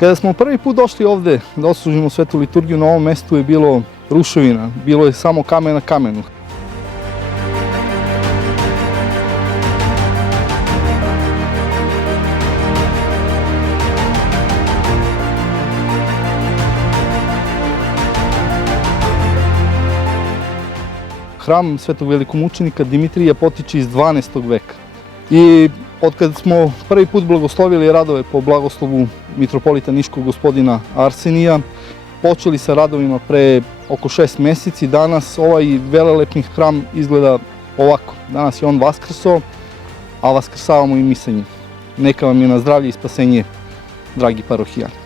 Kada smo prvi put došli ovde da odslužimo svetu liturgiju, na ovom mestu je bilo ruševina, bilo je samo kamen na kamenu. Hram svetog velikomučenika Dimitrija potiče iz 12. veka. I od kada smo prvi put blagoslovili radove po blagoslovu mitropolita niškog gospodina Arsenija, počeli sa radovima pre oko 6 meseci, danas ovaj velelepni hram izgleda ovako. Danas je on vaskrso, a vaskrsavamo i mi sa njim. Neka vam je na zdravlje i spasenje, dragi parohijani.